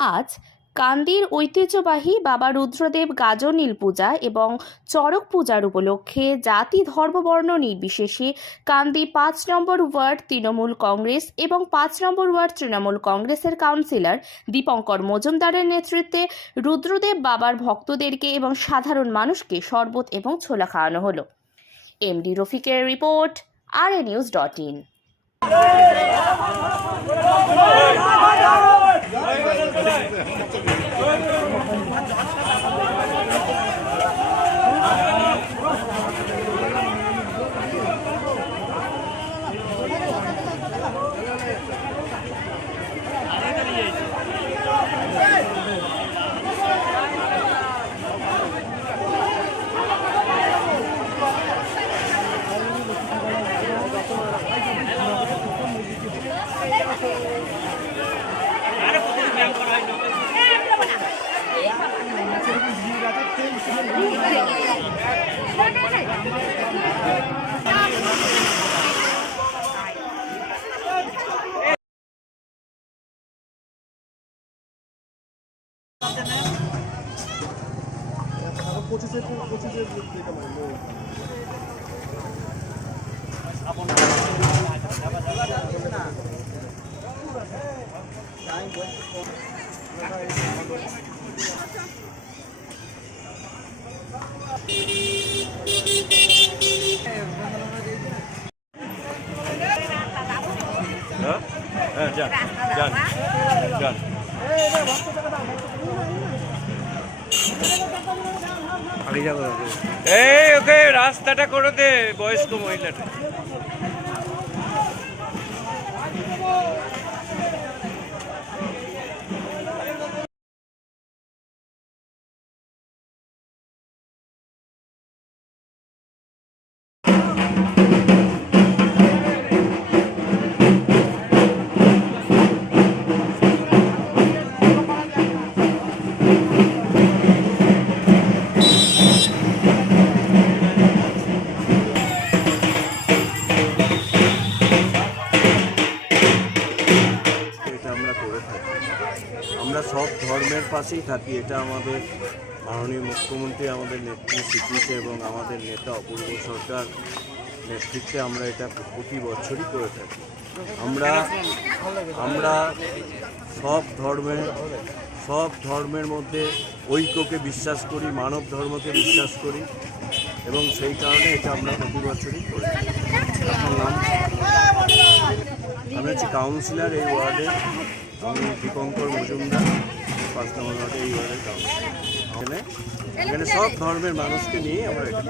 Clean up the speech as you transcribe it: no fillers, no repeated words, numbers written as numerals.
আজ কান্দির ঐতিহ্যবাহী বাবা রুদ্রদেব গাজনীল পূজা এবং চড়ক পূজার উপলক্ষে জাতি ধর্ম বর্ণ নির্বিশেষে কান্দি ৫ নম্বর ওয়ার্ড তৃণমূল কংগ্রেস এবং ৫ নম্বর ওয়ার্ড তৃণমূল কংগ্রেসের কাউন্সিলর দীপঙ্কর মজুমদারের নেতৃত্বে রুদ্রদেব বাবার ভক্তদেরকে এবং সাধারণ মানুষকে শরবত এবং ছোলা খাওয়ানো হলো। MD রফিকের report, RNews.in। ওকে রাস্তাটা করে দে বয়স্ক মহিলাটা। আমরা সব ধর্মের পাশেই থাকি, এটা আমাদের মাননীয় মুখ্যমন্ত্রী আমাদের নেত্রী স্বীকৃতি এবং আমাদের নেতা অপূর্ব সরকার নেতৃত্বে আমরা এটা প্রতি বছরই করে থাকি। আমরা সব ধর্মের মধ্যে ঐক্যকে বিশ্বাস করি, মানব ধর্মকে বিশ্বাস করি এবং সেই কারণে এটা আমরা প্রতি বছরই করে থাকি। আমি হচ্ছি কাউন্সিলর এই ওয়ার্ডের, আমি দীপঙ্কর মজুমদার, ৫ নম্বর ওয়ার্ডে এই ওয়ার্ডের কাউন্সিলর। এখানে সব ধর্মের মানুষকে নিয়ে আমরা এটা